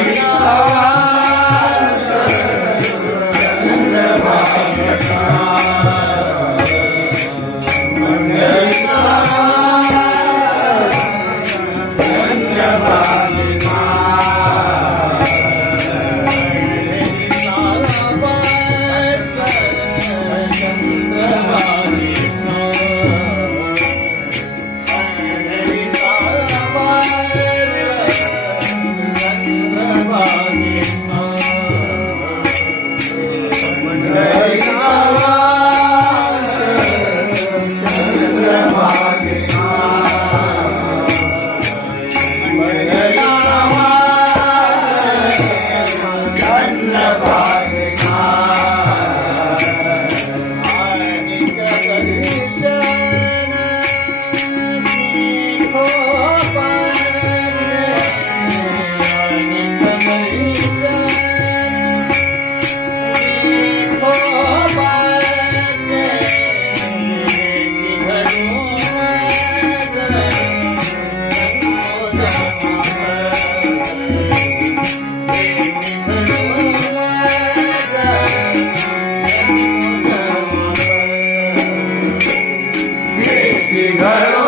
नंढ Hare